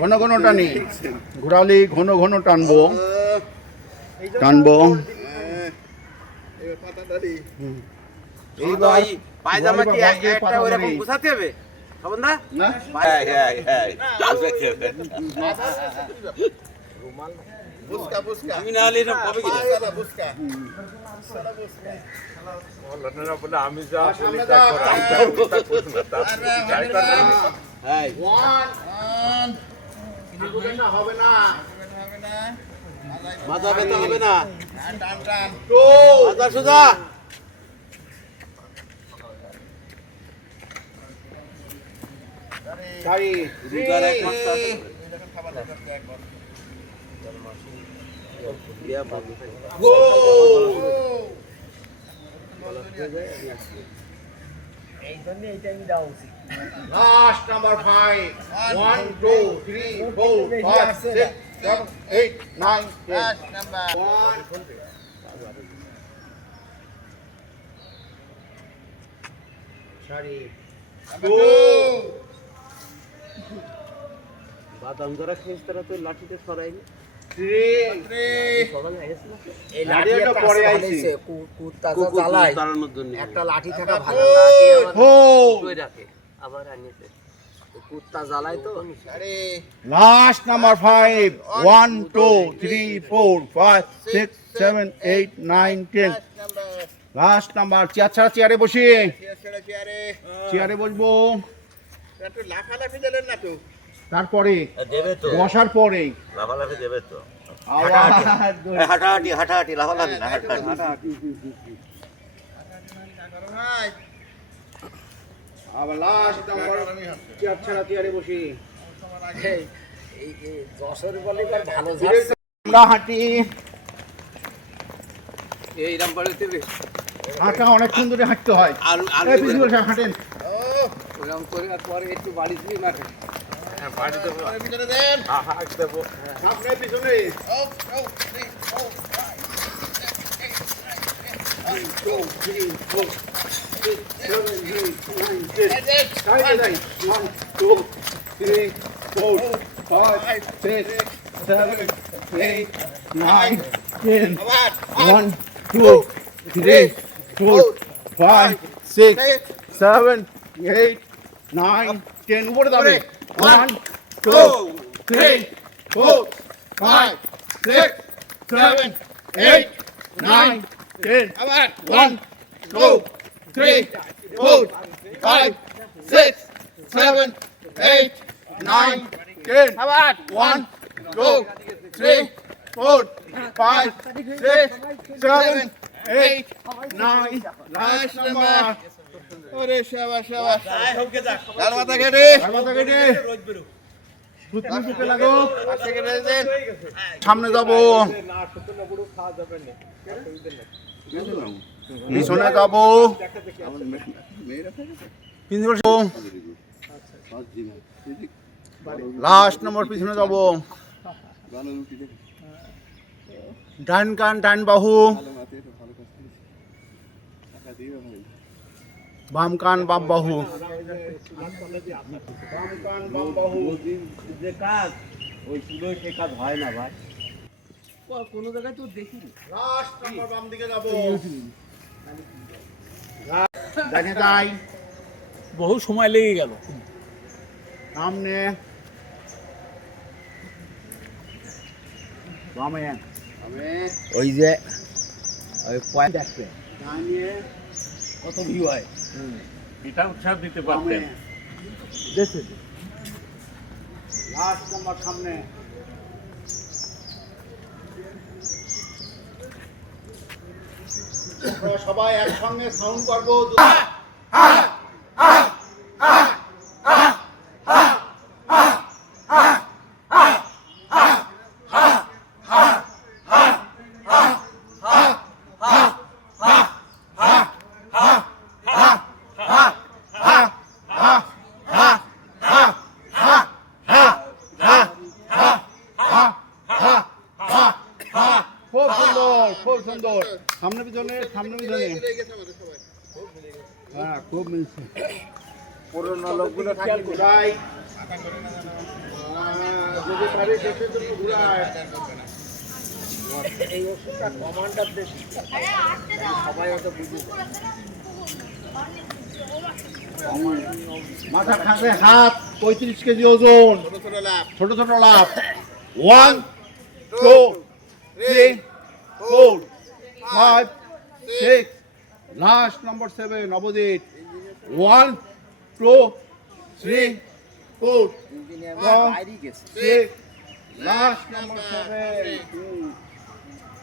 ঘন ঘন টানি, ঘোরালি ঘন ঘন টানবো টানবো। এইবার পায়জামা কি একটা ওরকম গোছাতে হবে খবরদা না? বুসকা বুসকা আমি না হলে কবে কি সাদা বুসকা সাদা বুসকা বলনা বলে আমি যা বলি তা কর আমি তা করব না তা যাই কর হাই 1 ইনিগুলো হবে না মাথা ব্যথা হবে না টান টান 2 মাথা সোজা চারি দুইবার এক মাস খাবার দাও একবার গো এই জন্য এই টাইম দাও উচিত। লাস্ট নাম্বার 5 1 2 3 4 5 6 7 8 9 লাস্ট নাম্বার 1 চারি 2 বাদাম ধরা খেস তারা তো লাঠিতে সরাইনি। 3 সকালে গেছিল এই লাঠিটা পরে আইছে কুত্তা জ্বালায় তাড়ানোর জন্য একটা লাঠি থাকা ভালো লাঠি আবার কই রাখে আবার আনিতে কুত্তা জ্বালায় তো আরে লাস্ট নাম্বার 5 1 2 3 4 5 6 7 8 9 10 লাস্ট নাম্বার চেয়ারে বসি চেয়ারে বসবো একটু লাফালাফি দিলেন না তো তারপরে দেবে তো বসার পরে লাফালাফি দেবে তো আবার হাঁটাহাঁটি লাফালাফি না হাঁটাহাঁটি আবার লাস্ট নাম্বার চেয়ারে বসি এই এই যশোর বলে আর ভালো যাচ্ছে আমরা হাঁটি এই নাম্বারে দেবে হাঁটা অনেকক্ষণ ধরে হাঁটতে হয় এই পিছনে বসে হাঁটেন ওরকম করে আর পরে একটু বাড়ি দিয়ে মাঠে বাড়ি দেবো ভিতরে দেন হাঁট দেবো সামনে পিছনে 1 2 3 4 6 7 8 9 10 1 2 3 4 5 6 7 8 9 10 1 2 3 4 5 6 7 8 9 10 উপরে যাবে 1 2 3 4 5 6 7 8 9 10 আবার 1 2 3 4 5 6 7 8 9 10 আবার 1 2 3 4 5 6 7 8 9 লাস্ট নাম্বার ওরে শাবাশ শাবাশ ডাল মাথা কেটে মাথা কেটে সুতলি সুতে লাগো পাশে কেটে দেন সামনে যাব পিছনে যাব লাস্ট নম্বর পিছনে যাব ডান কান ডান বাহু বাম কান বাম বাহু বাম কান বাম বাহু যে কাজ ওই শুধু সে কাজ হয় না ভাই কোনো জায়গায় তো দেখিনি লাস্ট নাম্বার বাম দিকে যাব ডানে যাই বহু সময় লেগে গেল সামনে বামে ওই যে ওই পয়েন্ট আসবে ডানে কত ভিউ হয় এটা উৎসাহ দিতে বামে পারতেন দেখে লাস্ট নাম্বার সামনে আমরা সবাই একসঙ্গে সাউন্ড করবো খুব সুন্দর খুব সুন্দর সামনে পিছনে হ্যাঁ খুব মিলছে পুরোনো লোকগুলো খেয়াল থাকলে করি। ঘুরাই যদি পারি শেষের জন্য ঘুরাই এই ওষুধটা কমান্ডার বেশি সবাই হয়তো বুঝে যায়। মাথা খাঁচে হাত 35 কেজি ওজন ছোট ছোট লাভ 1 2 3 4 5 6 লাস্ট নাম্বার 7 অপোজিট 1 2 3 4 বাইরেই গেছে 6 লাস্ট নাম্বার 7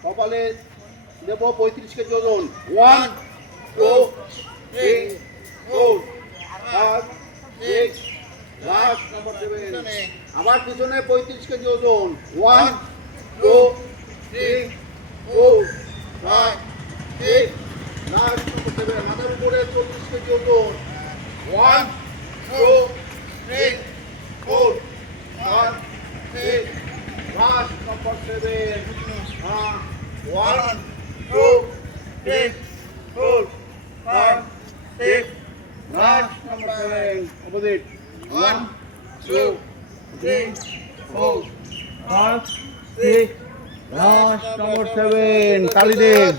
কপালে দেব 35 কেজি ওজন 1 2 3 4 5 6 লাস্ট নাম্বার 7 আবার পিছনে 35 কেজি ওজন 1 2 3 4 5 6 লাস্ট নাম্বার 7 মাথার উপরে 34 কেজি ওজন 1 2 3 4 5 6 last number 7 1 2 3 4 5 6 last number 7 opposite 1 2 3 4 5 6 last number 7 তালি দেন